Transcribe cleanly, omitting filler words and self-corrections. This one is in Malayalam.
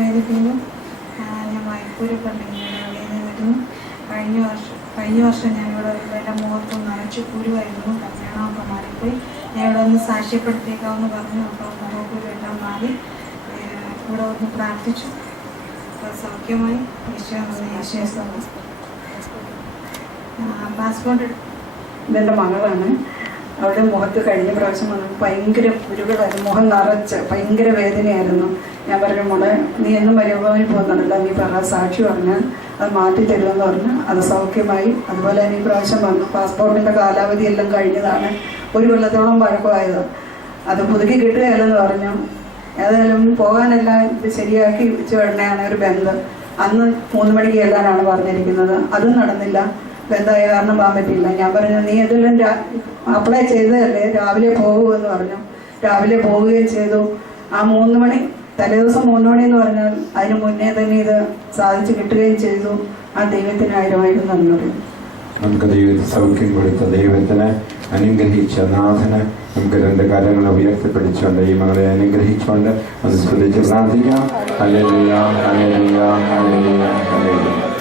വേദിക്കുന്നു. ഞാൻ മൈപ്പൂര് പള്ളിയിൽ വരുന്നു. കഴിഞ്ഞ വർഷം ഞാൻ ഇവിടെ എൻ്റെ മുഖത്ത് നിറച്ച് കുരുവായിരുന്നു. കല്യാണമൊക്കെ മാറിപ്പോയി. ഞാൻ ഇവിടെ ഒന്ന് സാക്ഷ്യപ്പെടുത്തിയേക്കാമെന്ന് പറഞ്ഞു. അപ്പോൾ മുഖക്കുരുവെല്ലാം മാറി. ഇവിടെ ഒന്ന് പ്രാർത്ഥിച്ചു. സൗഖ്യമായി. പാസ്പോർട്ട് ഇതെൻ്റെ മകളാണ്. അവളുടെ മുഖത്ത് കഴിഞ്ഞ പ്രാവശ്യം വന്നപ്പോൾ ഭയങ്കര കുരുകളായിരുന്നു. മുഖം നിറച്ച് ഭയങ്കര വേദനയായിരുന്നു. ഞാൻ പറഞ്ഞു, മോളെ നീ എന്നും മരുഭവനിൽ പോകുന്നുണ്ടല്ലോ, നീ സാക്ഷി പറഞ്ഞാൽ അത് മാറ്റി തരുമെന്ന് പറഞ്ഞ് അത് സൗഖ്യമായി. അതുപോലെ തന്നെ ഈ പ്രാവശ്യം വന്നു. പാസ്പോർട്ടിൻ്റെ കാലാവധി എല്ലാം കഴിഞ്ഞതാണ്. ഒരു കൊല്ലത്തോളം പഴക്കമായത്. അത് പുതുക്കി കിട്ടുകയല്ലെന്ന് പറഞ്ഞു. ഏതായാലും പോകാനെല്ലാം ഇത് ശരിയാക്കി വെച്ച് വേണയാണ് ഒരു ബന്ധം. അന്ന് 3 മണിക്ക് ചെല്ലാനാണ് പറഞ്ഞിരിക്കുന്നത്. അതും നടന്നില്ല. ബന്ധമായ കാരണം പോകാൻ പറ്റിയില്ല. ഞാൻ പറഞ്ഞു, നീ ഇതെല്ലാം അപ്ലൈ ചെയ്തതല്ലേ, രാവിലെ പോകുമെന്ന് പറഞ്ഞു. രാവിലെ പോവുകയും ചെയ്തു. ആ 3 മണി, തലേദിവസം 3 മണി എന്ന് പറഞ്ഞാൽ അതിന് മുന്നേ തന്നെ ഇത് സാധിച്ചു കിട്ടുകയും ചെയ്തു. ആ ദൈവത്തിന് 1000 നന്ദി പറയും. നമുക്ക് ദൈവത്തെ സൗഖ്യം കൊടുത്ത ദൈവത്തിന്, അനുഗ്രഹിച്ച നാഥന് നമുക്ക് 2 കാര്യങ്ങൾ ഉയർത്തിപ്പിടിച്ചുകൊണ്ട് ഈ മകളെ അനുഗ്രഹിച്ചുകൊണ്ട് അത് ശ്രദ്ധിച്ച് പ്രാർത്ഥിക്കാം. Hallelujah, hallelujah, hallelujah, hallelujah.